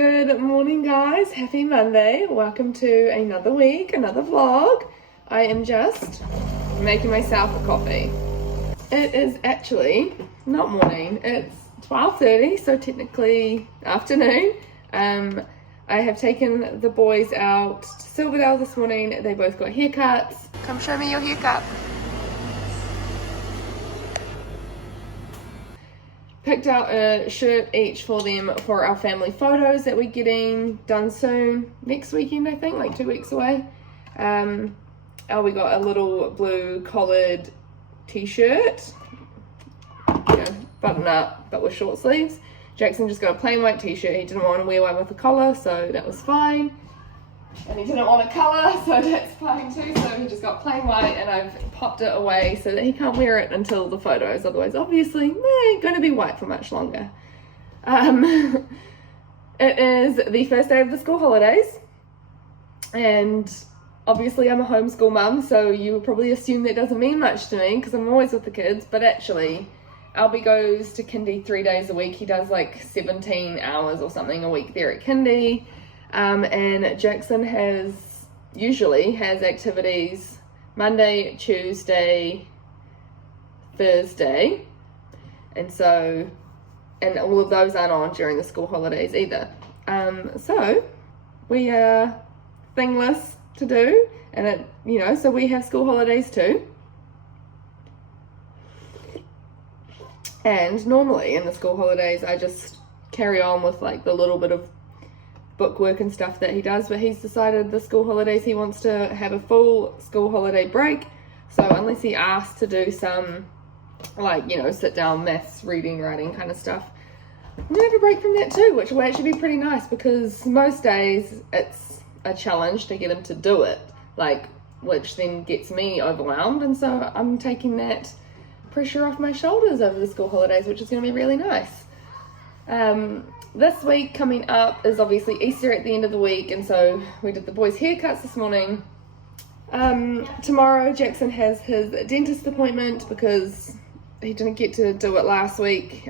Good morning, guys. Happy Monday. Welcome to another week, another vlog. I am just making myself a coffee. It is actually not morning, it's 12:30, so technically afternoon. I have taken the boys out to Silverdale this morning. They both got haircuts. Come show me your haircut. Picked out a shirt each for them for our family photos that we're getting done soon. Next weekend, I think, like 2 weeks away. We got a little blue collared t-shirt. Button up, but with short sleeves. Jackson just got a plain white t-shirt. He didn't want to wear one with a collar, so that was fine. And he didn't want a colour, so that's fine too. So he just got plain white, and I've popped it away so that he can't wear it until the photos. Otherwise, obviously, it ain't going to be white for much longer. It is the first day of the school holidays, and obviously I'm a homeschool mum, so you would probably assume that doesn't mean much to me because I'm always with the kids. But actually, Albie goes to kindy 3 days a week. He does like 17 hours or something a week there at kindy. And Jackson usually has activities Monday, Tuesday, Thursday, and all of those aren't on during the school holidays either. So we are thingless to do, and so we have school holidays too. And normally in the school holidays, I just carry on with like the little bit of bookwork and stuff that he does, but he's decided the school holidays he wants to have a full school holiday break. So unless he asks to do some sit down maths, reading, writing kind of stuff, I'm gonna have a break from that too, which will actually be pretty nice because most days it's a challenge to get him to do it, which then gets me overwhelmed, and so I'm taking that pressure off my shoulders over the school holidays, which is going to be really nice. This week coming up is obviously Easter at the end of the week, and so we did the boys' haircuts this morning. Tomorrow Jackson has his dentist appointment because he didn't get to do it last week.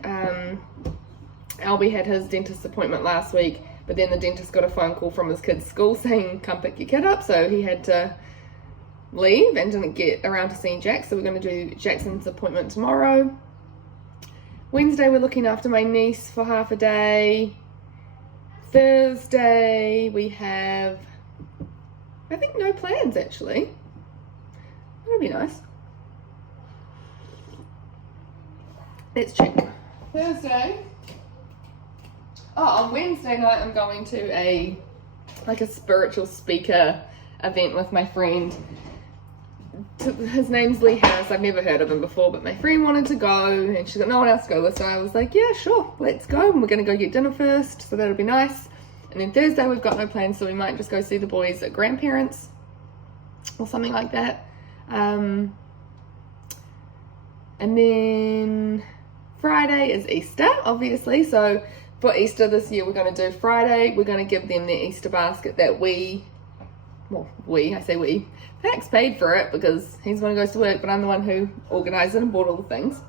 Albie had his dentist appointment last week, but then the dentist got a phone call from his kid's school saying come pick your kid up, so he had to leave and didn't get around to seeing Jack, so we're going to do Jackson's appointment tomorrow. Wednesday we're looking after my niece for half a day. Thursday we have, I think, no plans actually. That'll be nice. Let's check. Thursday. On Wednesday night I'm going to a spiritual speaker event with my friend. His name's Lee Harris. I've never heard of him before, but my friend wanted to go and she's got no one else to go with, so I was like, yeah, sure, let's go. And we're going to go get dinner first, so that'll be nice. And then Thursday we've got no plans, so we might just go see the boys at grandparents or something like that. And then Friday is Easter, obviously, so for Easter this year we're going to do Friday. We're going to give them their Easter basket that Max paid for it because he's the one who goes to work, but I'm the one who organised it and bought all the things.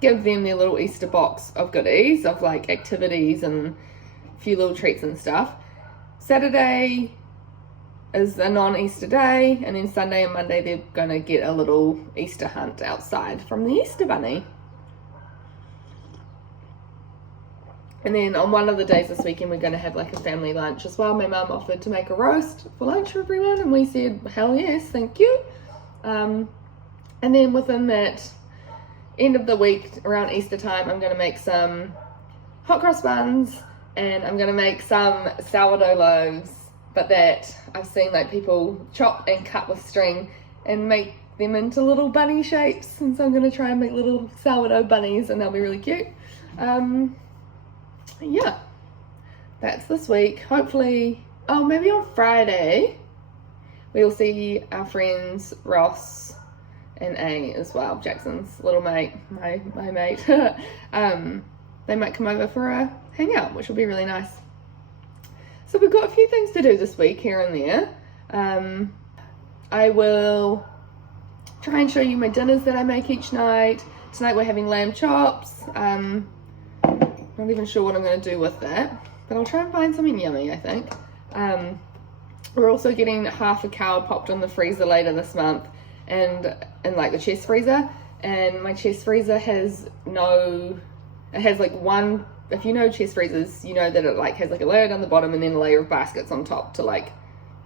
Give them their little Easter box of goodies, of activities and a few little treats and stuff. Saturday is a non-Easter day, and then Sunday and Monday they're going to get a little Easter hunt outside from the Easter Bunny. And then on one of the days this weekend, we're going to have a family lunch as well. My mum offered to make a roast for lunch for everyone, and we said, hell yes, thank you. And then within that end of the week, around Easter time, I'm going to make some hot cross buns, and I'm going to make some sourdough loaves, but that I've seen people chop and cut with string and make them into little bunny shapes. And so I'm going to try and make little sourdough bunnies, and they'll be really cute. Yeah, that's this week. Hopefully, maybe on Friday we'll see our friends Ross and A as well, Jackson's little mate, my mate. They might come over for a hangout, which will be really nice. So we've got a few things to do this week here and there. I will try and show you my dinners that I make each night. Tonight we're having lamb chops. Not even sure what I'm going to do with that, but I'll try and find something yummy, I think. We're also getting half a cow popped on the freezer later this month, and in like the chest freezer, and my chest freezer has like one, if you know chest freezers, you know that it like has like a layer down the bottom and then a layer of baskets on top to like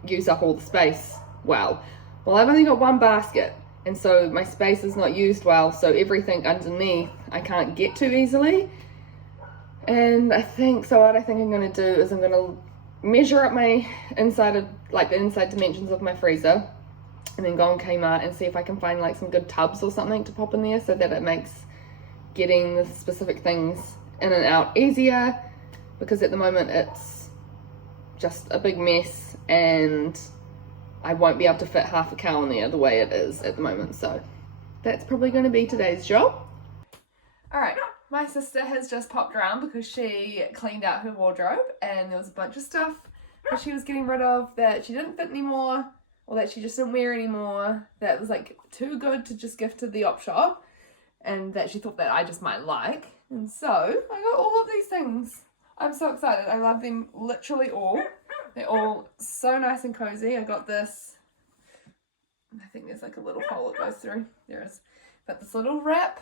use up all the space well. Well, I've only got one basket, and so my space is not used well, so everything underneath I can't get to easily. And what I think I'm going to do is I'm going to measure up my inside of, like the inside dimensions of my freezer, and then go on Kmart and see if I can find like some good tubs or something to pop in there so that it makes getting the specific things in and out easier, because at the moment it's just a big mess and I won't be able to fit half a cow in there the way it is at the moment. So that's probably going to be today's job. Alright, my sister has just popped around because she cleaned out her wardrobe, and there was a bunch of stuff that she was getting rid of that she didn't fit anymore, or that she just didn't wear anymore, that was like too good to just gift to the op shop, and that she thought that I just might like. And so I got all of these things. I'm so excited. I love them literally all. They're all so nice and cozy. I got this, I think there's like a little hole it goes through. There is. Got this little wrap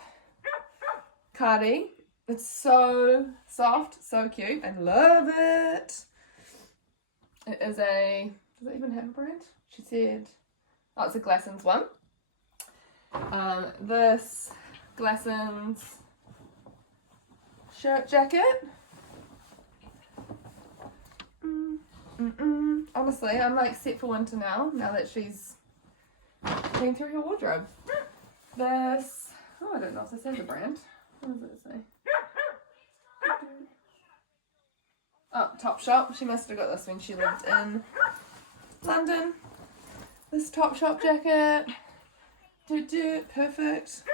cardi. It's so soft, so cute. I love it. It is a, does it even have a brand? She said, oh, it's a Glassons one. This Glassons shirt jacket. Honestly, I'm like set for winter now that she's cleaned through her wardrobe. This, oh, I don't know if this has a brand. What does it say? Oh, Topshop. She must have got this when she lived in London. This Topshop jacket. Perfect.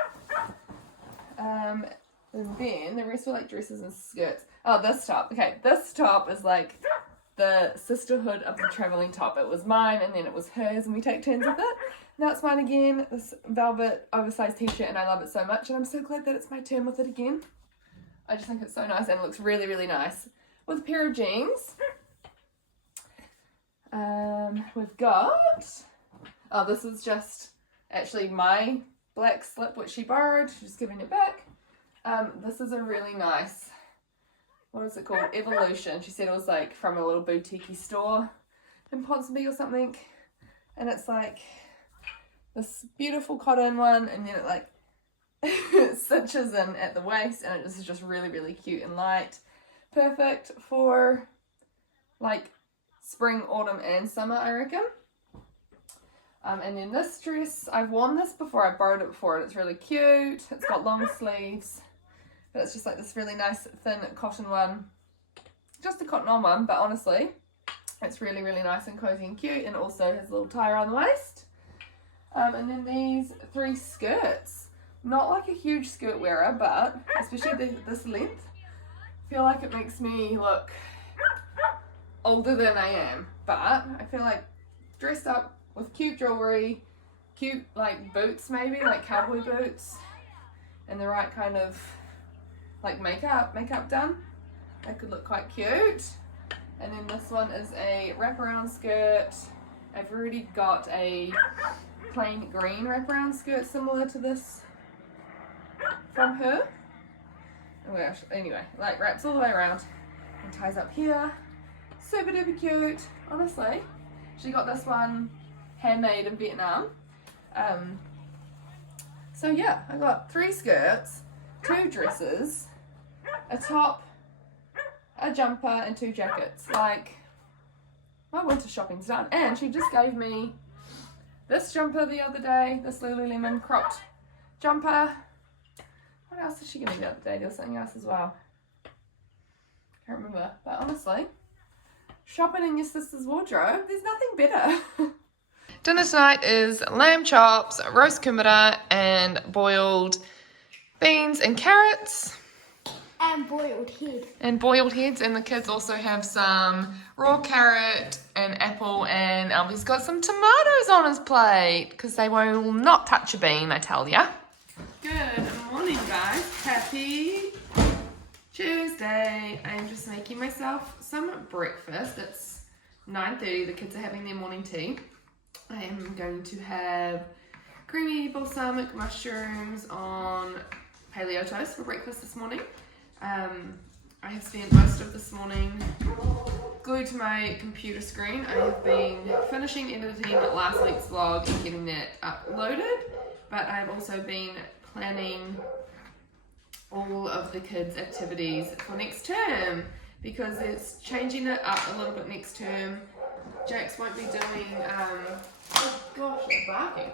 And then the rest were like dresses and skirts. Oh, this top. Okay, this top is like the sisterhood of the traveling top. It was mine and then it was hers, and we take turns with it. Now it's mine again. This velvet oversized t-shirt, and I love it so much, and I'm so glad that it's my turn with it again. I just think it's so nice, and it looks really, really nice with a pair of jeans. We've got, oh, this is just actually my black slip which she borrowed. She's giving it back. This is a really nice, what is it called? Evolution. She said it was like from a little boutique store in Ponsonby or something, and it's like this beautiful cotton one, and then it like cinches in at the waist, and it is just really, really cute and light. Perfect for like spring, autumn and summer, I reckon. And then this dress, I've worn this before, I borrowed it before, and it's really cute. It's got long sleeves, but it's just like this really nice thin cotton one. Just a cotton on one, but honestly, it's really, really nice and cozy and cute, and also has a little tie around the waist. And then these three skirts. Not like a huge skirt wearer, but especially this length, I feel like it makes me look older than I am. But I feel like dressed up with cute jewellery, cute like boots maybe, like cowboy boots, and the right kind of like makeup done, that could look quite cute. And then this one is a wraparound skirt. I've already got a plain green wraparound skirt similar to this from her. Oh gosh, anyway, like wraps all the way around and ties up here. Super duper cute, honestly. She got this one handmade in Vietnam. So yeah, I got 3 skirts, 2 dresses, a top, a jumper and 2 jackets. Like, my winter shopping's done. And she just gave me this jumper the other day, this Lululemon cropped jumper. What else did she give me the other day? There was something else as well. Can't remember. But honestly, shopping in your sister's wardrobe, there's nothing better. Dinner tonight is lamb chops, roast kumara, and boiled beans and carrots. And boiled head. And boiled heads, and the kids also have some raw carrot and apple, and Albie's got some tomatoes on his plate because they will not touch a bean, I tell ya. Good morning, guys. Happy Tuesday, I'm just making myself some breakfast. It's 9:30, the kids are having their morning tea. I am going to have creamy balsamic mushrooms on paleo toast for breakfast this morning. I have spent most of this morning glued to my computer screen. I have been finishing editing last week's vlog and getting that uploaded, but I've also been planning all of the kids' activities for next term because it's changing it up a little bit next term. Jax won't be doing, oh gosh, it's barking.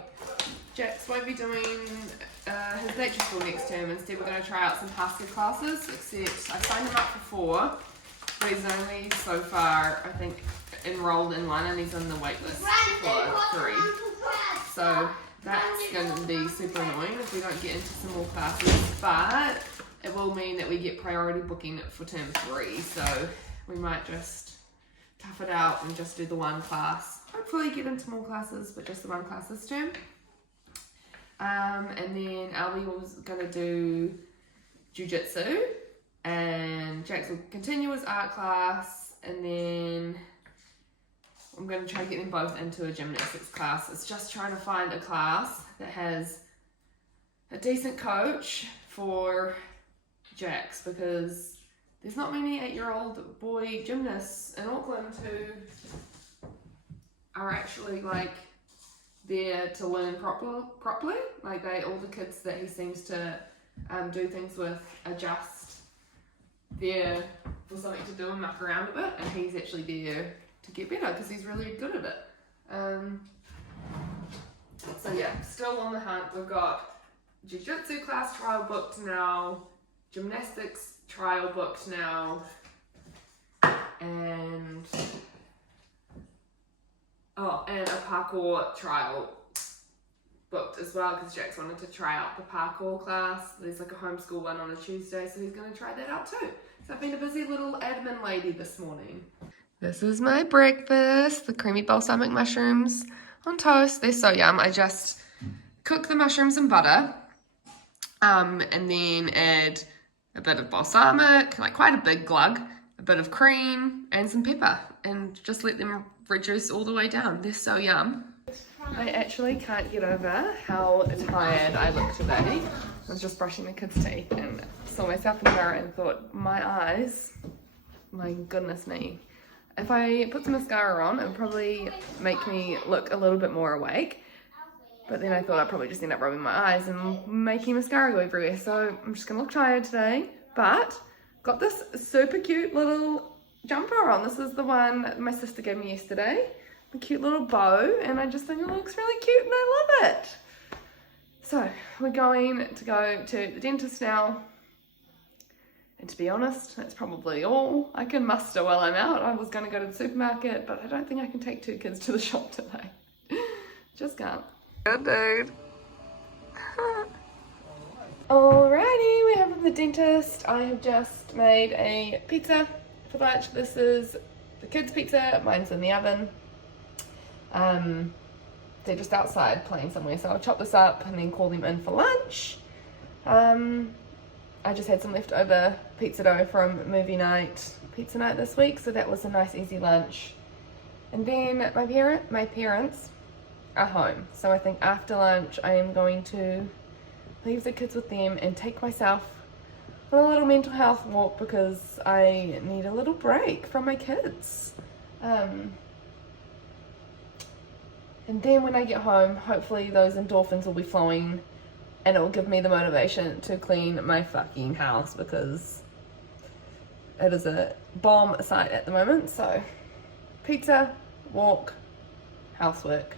Jax won't be doing his nature school next term. Instead, we're going to try out some Pascal classes, except I signed him up for 4, but he's only so far, I think, enrolled in 1 and he's on the wait list for 3. So that's going to be super annoying if we don't get into some more classes, but it will mean that we get priority booking for term 3, so we might just tough it out and just do the 1 class. Hopefully get into more classes, but just the 1 class this term. And then Albie was going to do jiu-jitsu, and Jax will continue his art class, and then I'm going to try to get them both into a gymnastics class. It's just trying to find a class that has a decent coach for Jax, because there's not many 8-year-old boy gymnasts in Auckland who are actually like there to learn properly. Like all the kids that he seems to do things with are just there for something to do and muck around a bit, and he's actually there to get better because he's really good at it. So yeah, still on the hunt. We've got jiu-jitsu class trial booked now, gymnastics trial booked now, and a parkour trial booked as well because Jax wanted to try out the parkour class. There's like a homeschool one on a Tuesday, so he's going to try that out too. So I've been a busy little admin lady this morning. This is my breakfast, the creamy balsamic mushrooms on toast. They're so yum. I just cook the mushrooms in butter, and then add a bit of balsamic, like quite a big glug, a bit of cream and some pepper, and just let them reduce all the way down. They're so yum. I actually can't get over how tired I look today. I was just brushing the kids' teeth and saw myself in the mirror and thought, my eyes, my goodness me. If I put some mascara on, it would probably make me look a little bit more awake. But then I thought I'd probably just end up rubbing my eyes and making mascara go everywhere. So I'm just gonna look tired today. But got this super cute little jumper on. This is the one that my sister gave me yesterday. A cute little bow, and I just think it looks really cute and I love it. So we're going to go to the dentist now. And to be honest, that's probably all I can muster while I'm out. I was going to go to the supermarket, but I don't think I can take 2 kids to the shop today. Just can't. Good dude. Alrighty, we're home from the dentist. I have just made a pizza for lunch. This is the kids' pizza. Mine's in the oven. They're just outside playing somewhere, so I'll chop this up and then call them in for lunch. I just had some leftover pizza dough from pizza night this week, so that was a nice easy lunch. And then my parents are home, so I think after lunch I am going to leave the kids with them and take myself on a little mental health walk because I need a little break from my kids. And then when I get home, hopefully those endorphins will be flowing and it will give me the motivation to clean my fucking house because it is a bomb site at the moment. So pizza, walk, housework.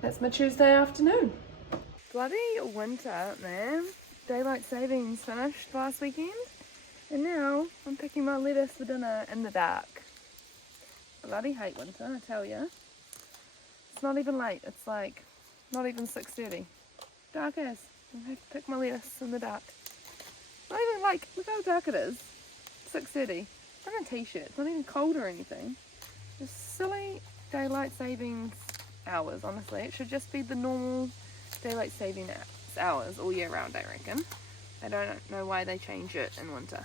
That's my Tuesday afternoon. Bloody winter, man. Daylight savings finished last weekend and now I'm picking my lettuce for dinner in the dark. Bloody hate winter, I tell ya. It's not even late, it's like not even 6:30. Dark as. I have to pick my lettuce in the dark. Not even like, look how dark it is. 6:30. I'm in a t-shirt, it's not even cold or anything. Just silly daylight savings hours, honestly. It should just be the normal daylight saving hours all year round, I reckon. I don't know why they change it in winter.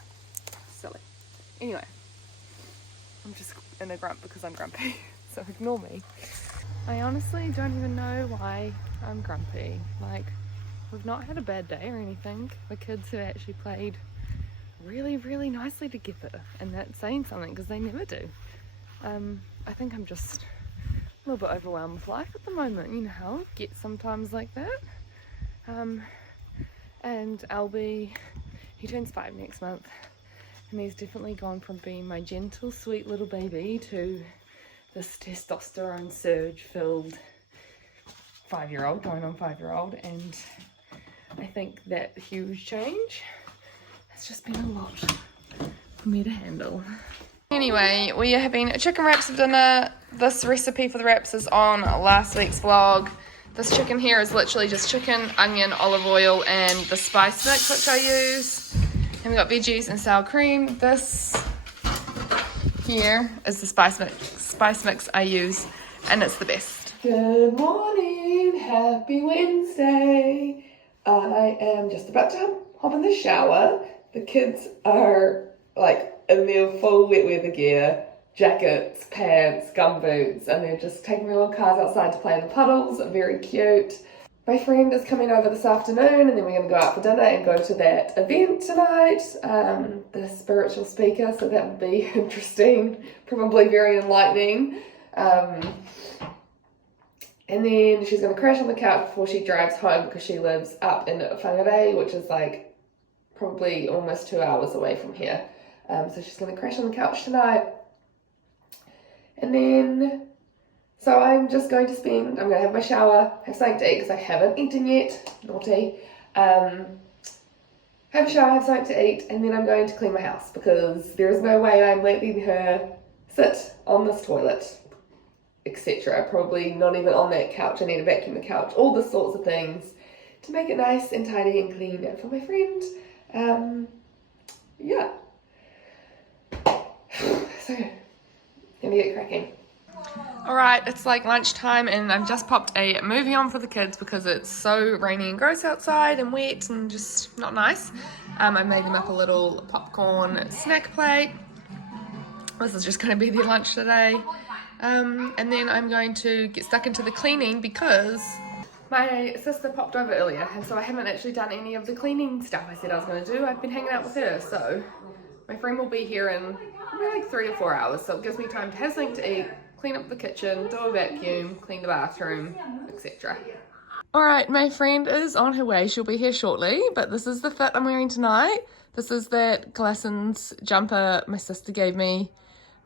Anyway, I'm just in a grump because I'm grumpy, so ignore me. I honestly don't even know why I'm grumpy. Like, we've not had a bad day or anything. The kids have actually played really, really nicely together, and that's saying something because they never do. I think I'm just a little bit overwhelmed with life at the moment. You know how it gets sometimes like that. And Albie, he turns 5 next month, and he's definitely gone from being my gentle, sweet little baby to this testosterone surge filled 5-year-old, going on 5-year-old, and I think that huge change has just been a lot for me to handle. Anyway, we are having chicken wraps for dinner. This recipe for the wraps is on last week's vlog. This chicken here is literally just chicken, onion, olive oil, and the spice mix which I use. And we got veggies and sour cream. This here is the spice mix I use, and it's the best. Good morning, happy Wednesday. I am just about to hop in the shower. The kids are like in their full wet weather gear, jackets, pants, gumboots, and they're just taking their little cars outside to play in the puddles. Very cute. My friend is coming over this afternoon, and then we're going to go out for dinner and go to that event tonight, the spiritual speaker, so that would be interesting, probably very enlightening. And then she's going to crash on the couch before she drives home because she lives up in Whangarei, which is like probably almost 2 hours away from here. So she's going to crash on the couch tonight. And then, so I'm just going to I'm going to have my shower, have something to eat because I haven't eaten yet, naughty. Have a shower, have something to eat, and then I'm going to clean my house because there is no way I'm letting her sit on this toilet, etc. Probably not even on that couch. I need to vacuum the couch, all the sorts of things to make it nice and tidy and clean for my friend. Yeah. So, gonna get cracking. Alright, it's like lunchtime and I've just popped a movie on for the kids because it's so rainy and gross outside and wet and just not nice. I made them up a little popcorn snack plate. This is just going to be their lunch today. And then I'm going to get stuck into the cleaning because my sister popped over earlier, and so I haven't actually done any of the cleaning stuff I said I was going to do. I've been hanging out with her, so my friend will be here in maybe like 3 or 4 hours, so it gives me time to have something to eat, clean up the kitchen, do a vacuum, clean the bathroom, etc. Alright, my friend is on her way. She'll be here shortly, but this is the fit I'm wearing tonight. This is that Glassons jumper my sister gave me.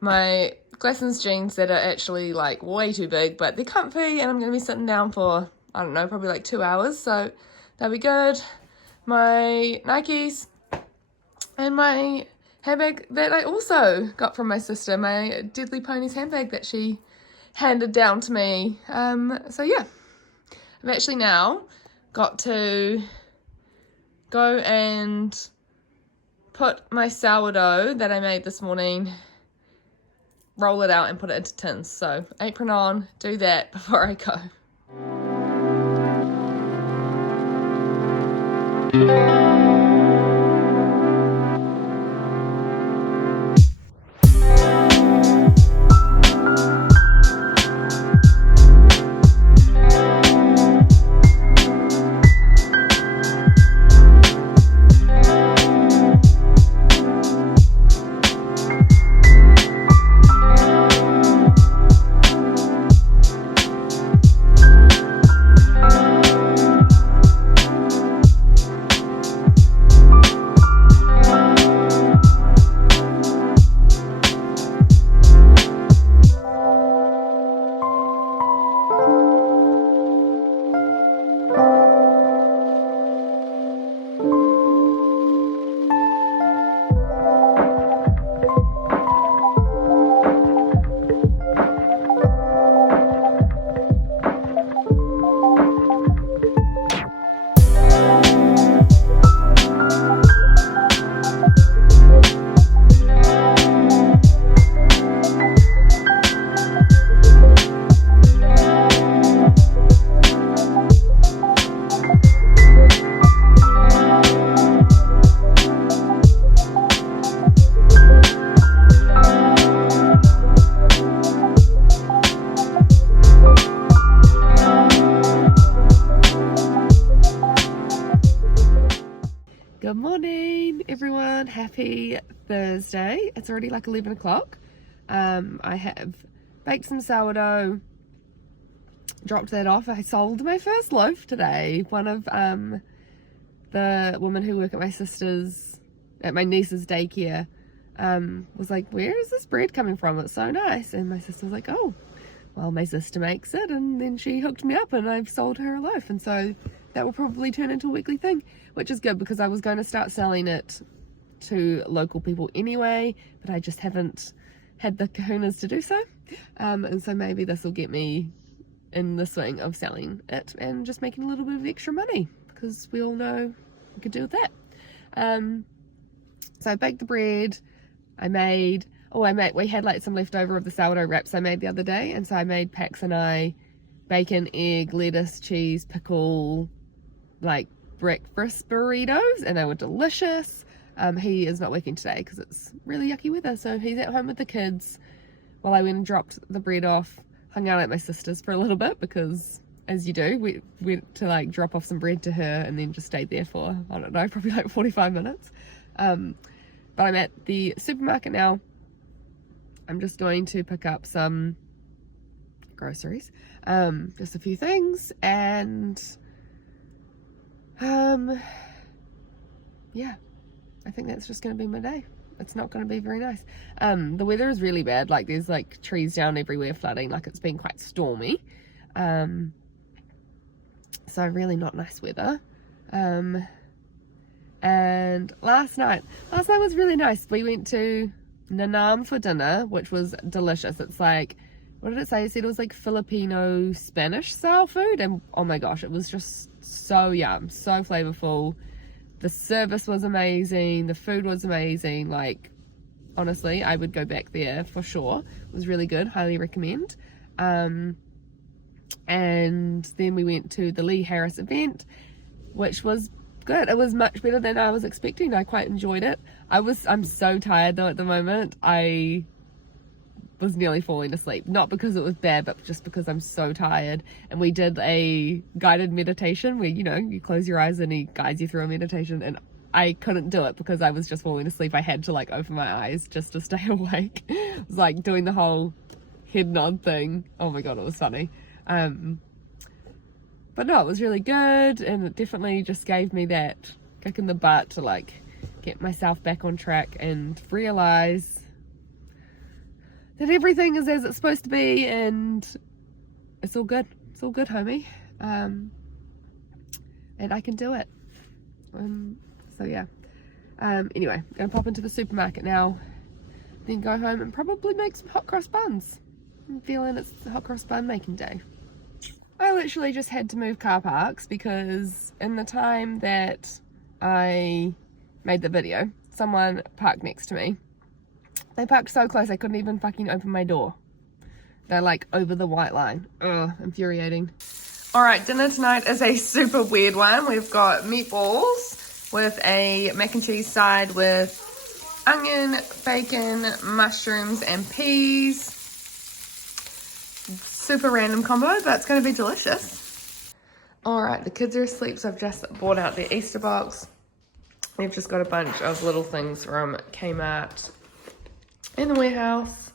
My Glassons jeans that are actually like way too big, but they're comfy, and I'm going to be sitting down for, I don't know, probably like 2 hours, so that'll be good. My Nikes and my handbag that I also got from my sister, my Deadly Ponies handbag that she handed down to me. So yeah, I've actually now got to go and put my sourdough that I made this morning, roll it out and put it into tins. So apron on, do that before I go. happy Thursday. It's already like 11 o'clock. I have baked some sourdough, dropped that off. I sold my first loaf today. One of the women who work at my niece's daycare was like, where is this bread coming from? It's so nice. And my sister was like, oh, well, my sister makes it, and then she hooked me up and I've sold her a loaf, and so that will probably turn into a weekly thing, which is good because I was going to start selling it to local people anyway, but I just haven't had the kahunas to do so, and so maybe this will get me in the swing of selling it and just making a little bit of extra money, because we all know we could do with that. So I baked the bread. We had like some leftover of the sourdough wraps I made the other day, and so I made Pax and I bacon, egg, lettuce, cheese, pickle, like breakfast burritos, and they were delicious. He is not working today because it's really yucky weather, so he's at home with the kids while I went and dropped the bread off, hung out at my sister's for a little bit, because as you do, we went to like drop off some bread to her and then just stayed there for, I don't know, probably like 45 minutes. But I'm at the supermarket now. I'm just going to pick up some groceries, just a few things, and yeah, I think that's just going to be my day. It's not going to be very nice. The weather is really bad. Like there's like trees down everywhere flooding, like it's been quite stormy. So really not nice weather. And last night was really nice. We went to Nanam for dinner, which was delicious. It's like, what did it say? It said it was like Filipino Spanish style food, and oh my gosh, it was just so yum, so flavorful. The service was amazing, the food was amazing. Like honestly, I would go back there for sure. It was really good, highly recommend. And then we went to the Lee Harris event, which was good. It was much better than I was expecting. I quite enjoyed it. I'm so tired though at the moment. I was nearly falling asleep, not because it was bad, but just because I'm so tired. And we did a guided meditation where, you know, you close your eyes and he guides you through a meditation, and I couldn't do it because I was just falling asleep. I had to like open my eyes just to stay awake. It was like doing the whole head nod thing. Oh my god, it was funny. But no, it was really good, and it definitely just gave me that kick in the butt to like get myself back on track and realize that everything is as it's supposed to be, and it's all good. It's all good, homie. And I can do it. So yeah. Anyway, I'm gonna pop into the supermarket now, then go home and probably make some hot cross buns. I'm feeling it's hot cross bun making day. I literally just had to move car parks because in the time that I made the video, someone parked next to me. They parked so close I couldn't even fucking open my door. They're like over the white line. Ugh, infuriating. Alright, dinner tonight is a super weird one. We've got meatballs with a mac and cheese side with onion, bacon, mushrooms and peas. Super random combo, but it's going to be delicious. Alright, the kids are asleep, so I've just bought out their Easter box. We've just got a bunch of little things from Kmart in the warehouse.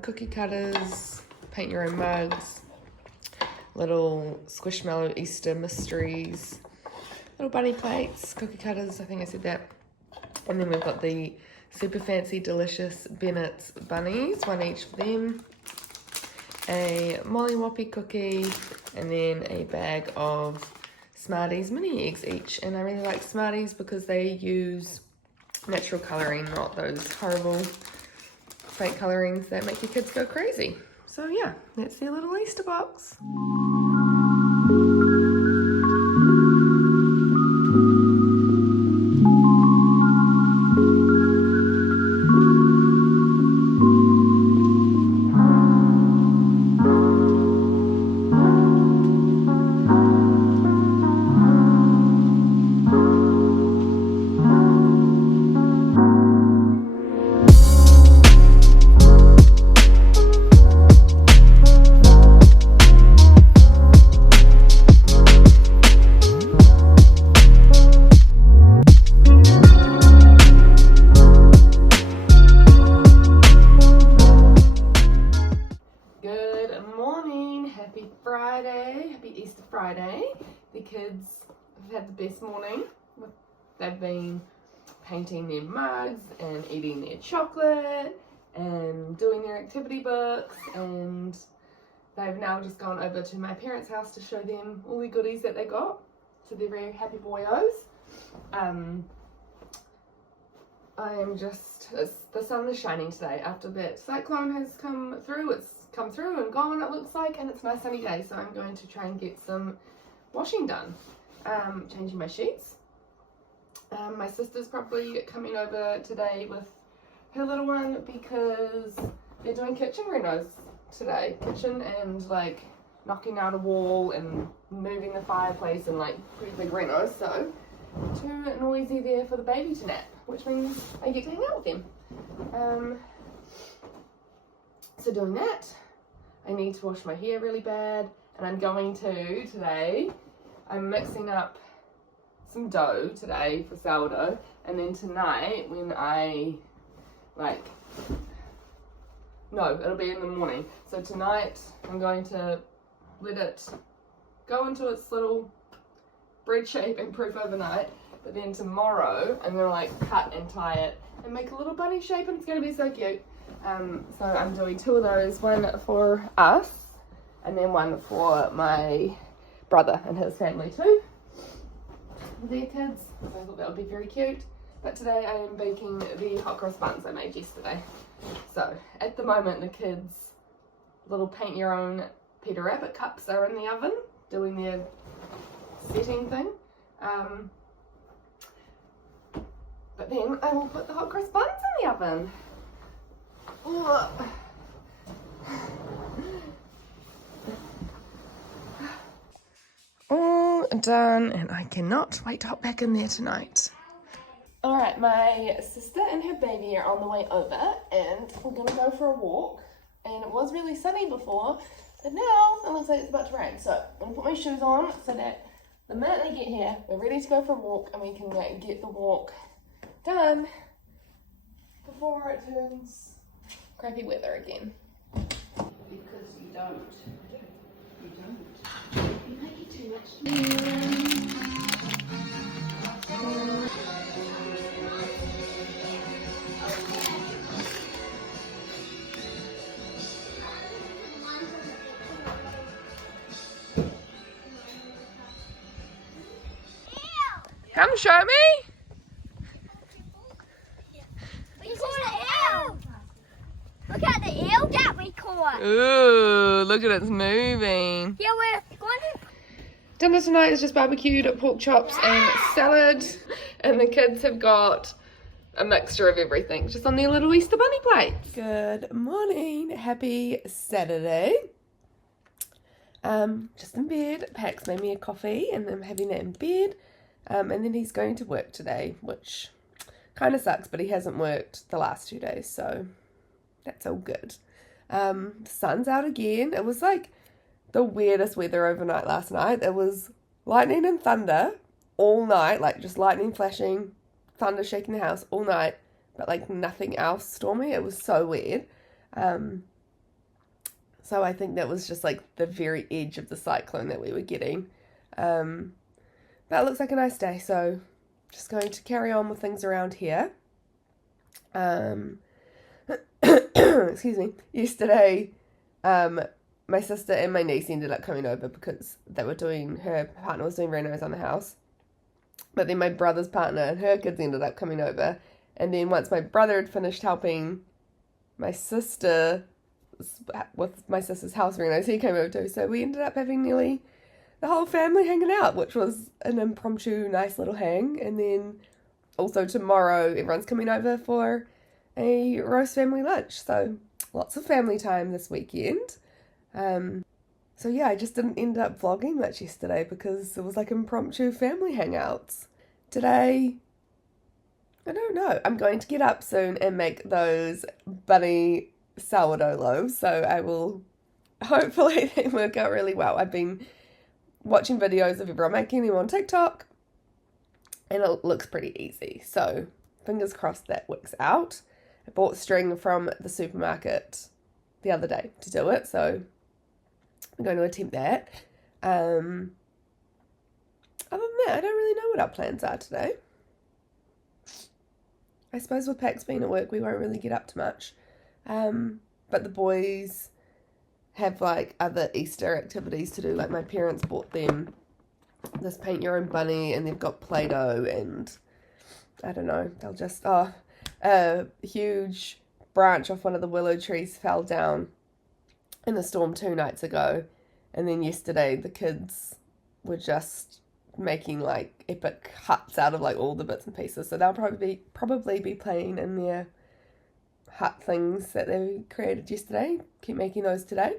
Cookie cutters, paint your own mugs, little Squishmallow Easter mysteries, little bunny plates, cookie cutters, I think I said that. And then we've got the super fancy delicious Bennett's bunnies, one each for them. A Molly Whoppy cookie, and then a bag of Smarties mini eggs each. And I really like Smarties because they use natural colouring, not those horrible fake colourings that make your kids go crazy. So yeah, that's their little Easter box. Friday. The kids have had the best morning. They've been painting their mugs and eating their chocolate and doing their activity books, and they've now just gone over to my parents' house to show them all the goodies that they got. So they're very happy boyos. The sun is shining today after that cyclone has come through. It's come through and gone, it looks like, and it's a nice sunny day, so I'm going to try and get some washing done. Changing my sheets. My sister's probably coming over today with her little one because they're doing kitchen renos today. Kitchen and like knocking out a wall and moving the fireplace and like pretty big renos, so too noisy there for the baby to nap, which means I get to hang out with them. So doing that, I need to wash my hair really bad, and I'm going to today. I'm mixing up some dough today for sourdough, and then tonight when it'll be in the morning. So tonight I'm going to let it go into its little bread shape and proof overnight, but then tomorrow I'm gonna like cut and tie it and make a little bunny shape, and it's gonna be so cute. So I'm doing 2 of those, one for us and then one for my brother and his family too, their kids. So I thought that would be very cute. But today I am baking the hot cross buns I made yesterday. So at the moment the kids' little paint your own Peter Rabbit cups are in the oven doing their setting thing. But then I will put the hot cross buns in the oven. All done, and I cannot wait to hop back in there tonight. Alright, my sister and her baby are on the way over, and we're gonna go for a walk. And it was really sunny before, but now it looks like it's about to rain. So I'm gonna put my shoes on so that the minute they get here, we're ready to go for a walk, and we can get the walk done before it turns crappy weather again. Because you don't. You make it too much. Come show me. We caught an eel. Look at the eel that we caught. Ooh, look at it moving. Yeah, we're going to... Dinner tonight is just barbecued pork chops and salad, and the kids have got a mixture of everything just on their little Easter bunny plates. Good morning, happy Saturday. Just in bed. Pax made me a coffee and I'm having that in bed. And then he's going to work today, which kind of sucks, but he hasn't worked the last 2 days, so that's all good. The sun's out again. It was like the weirdest weather overnight last night. It was lightning and thunder all night, like just lightning flashing, thunder shaking the house all night, but like nothing else stormy. It was so weird. So I think that was just like the very edge of the cyclone that we were getting. But it looks like a nice day, so just going to carry on with things around here. Excuse me. Yesterday, my sister and my niece ended up coming over because her partner was doing renos on the house. But then my brother's partner and her kids ended up coming over. And then once my brother had finished helping my sister with my sister's house renos, he came over too. So we ended up having nearly the whole family hanging out, which was an impromptu nice little hang. And then also tomorrow everyone's coming over for a roast family lunch, so lots of family time this weekend. So yeah, I just didn't end up vlogging much yesterday because it was like impromptu family hangouts. Today, I don't know, I'm going to get up soon and make those bunny sourdough loaves, so I will, hopefully they work out really well. I've been watching videos of everyone making them on TikTok, and it looks pretty easy, so fingers crossed that works out. I bought string from the supermarket the other day to do it, so I'm going to attempt that. I don't really know what our plans are today. I suppose with Pax being at work, we won't really get up to much. But the boys have like other Easter activities to do. Like my parents bought them this paint your own bunny, and they've got Play-Doh, and I don't know, they'll just, a huge branch off one of the willow trees fell down in the storm 2 nights ago, and then yesterday the kids were just making like epic huts out of like all the bits and pieces, so they'll probably be playing in their hut things that they created yesterday, keep making those today.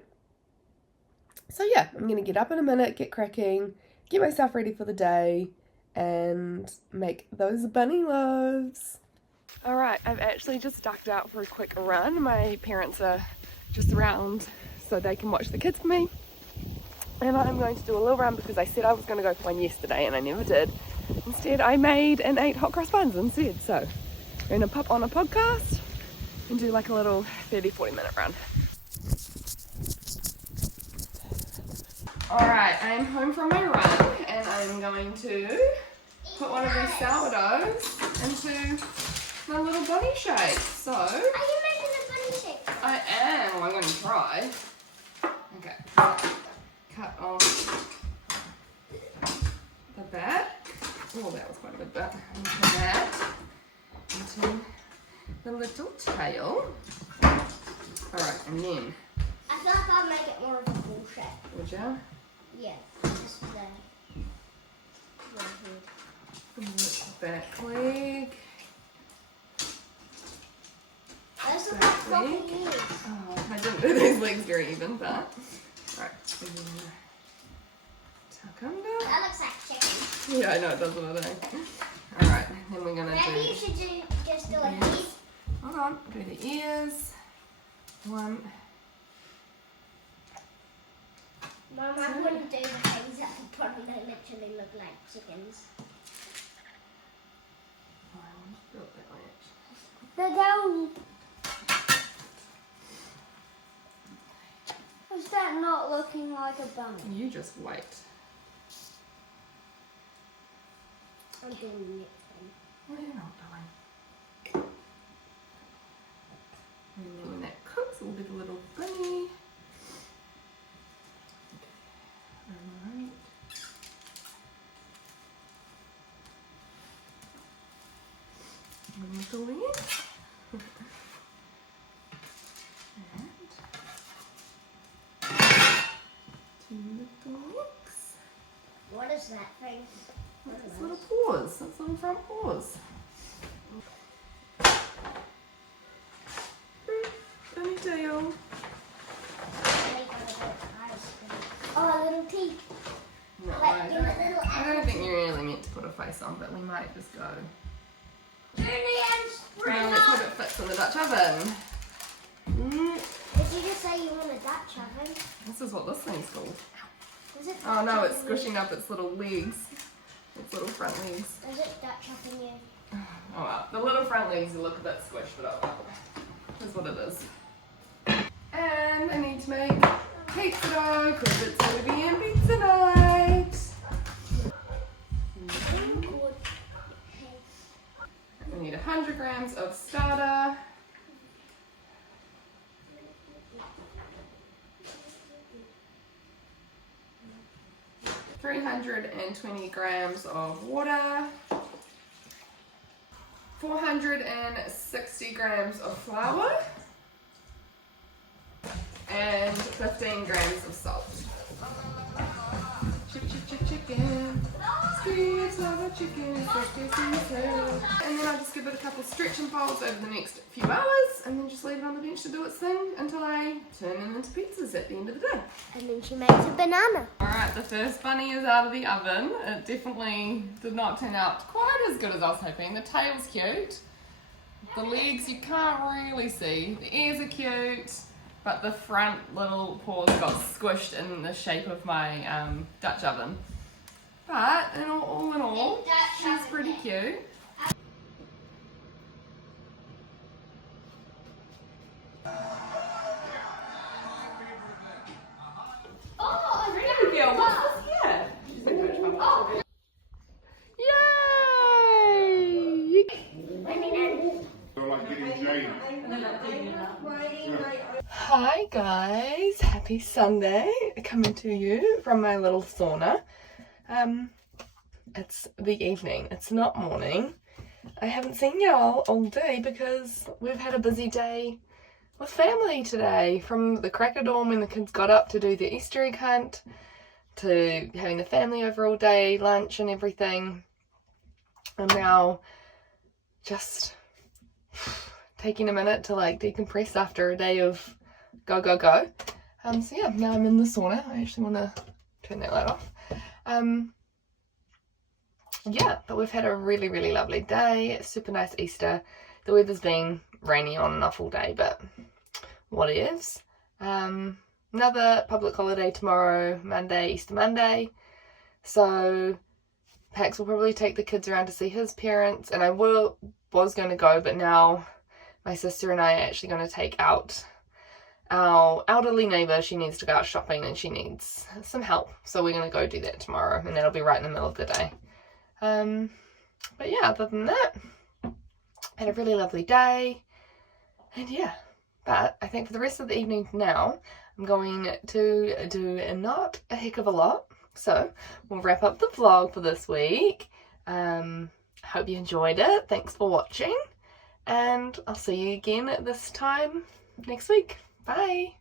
So yeah, I'm gonna get up in a minute, get cracking, get myself ready for the day, and make those bunny loaves. Alright, I've actually just ducked out for a quick run. My parents are just around so they can watch the kids for me. And I'm going to do a little run because I said I was going to go for one yesterday and I never did. Instead, I made and ate hot cross buns instead. So I'm going to pop on a podcast and do like a little 30-40 minute run. Alright, I'm home from my run and I'm going to put one of these sourdoughs into my little bunny shape. So, Are you making a bunny shape? I am. Well, I'm going to try. Okay. Cut off the back. Oh, that was quite a good bit. Into that. Into the little tail. Alright, and then. I feel like I'll make it more of a full shape. Would you? Yeah, just there. Back leg. Those are Back floppy leg. ears. Oh, I didn't do these legs very even, but. Right. And then tuck under. That looks like chicken. Yeah, I know, it does what I think. Alright, then we're gonna Maybe you do. should just do like Yes. this. Hold on, do the ears. One. Mum, I wouldn't do the things that the bottom that literally look like chickens. Oh, I want to build that way actually. The down. Is that not looking like a bunny? You just wait. I'm doing it. What are you not doing? And then when that cooks, we'll get a little bunny. Alright. One little leg. And 2 little legs. What is that thing? That's little paws. That's little front paws. Bunny tail. Oh, little teeth. No, Like in the little I don't think you're really meant to put a face on, but we might just go. Julian, Let's hope it fits in the Dutch oven. Did you just say you want a Dutch oven? This is what this thing's called. Is it Oh no, Dutch it's oven squishing up its little legs. Its little front legs. you? Is it Dutch oven you? Oh well, the little front legs look a bit squished, but oh well. That's what it is. And I need to make pizza dough because it's going to be in pizza night. We need 100 grams of starter. 320 grams of water. 460 grams of flour. And 15 grams of salt. Chicken. Streets of a chicken. And then I'll just give it a couple stretching poles over the next few hours and then just leave it on the bench to do its thing until I turn them into pizzas at the end of the day. And then she makes a banana. Alright, the first bunny is out of the oven. It definitely did not turn out quite as good as I was hoping. The tail's cute. The legs you can't really see. The ears are cute. But the front little paws got squished in the shape of my Dutch oven. But all in all, she's pretty cute. guys, happy Sunday, coming to you from my little sauna. It's the evening, it's not morning. I haven't seen y'all all day because we've had a busy day with family today, from the cracker dawn when the kids got up to do their Easter egg hunt, to having the family over all day, lunch and everything, and now just taking a minute to like decompress after a day of go. So yeah, now I'm in the sauna. I actually want to turn that light off. Yeah, but we've had a really lovely day. Super nice Easter. The weather's been rainy on and off all day, but what ifs. Another public holiday tomorrow, Monday, Easter Monday. So Pax will probably take the kids around to see his parents, and I was going to go, but now my sister and I are actually going to take out our elderly neighbour. She needs to go out shopping and she needs some help. So we're going to go do that tomorrow, and that'll be right in the middle of the day. But yeah, other than that, had a really lovely day. And yeah, but I think for the rest of the evening now, I'm going to do not a heck of a lot. So we'll wrap up the vlog for this week. Hope you enjoyed it. Thanks for watching. And I'll see you again at this time next week. Bye.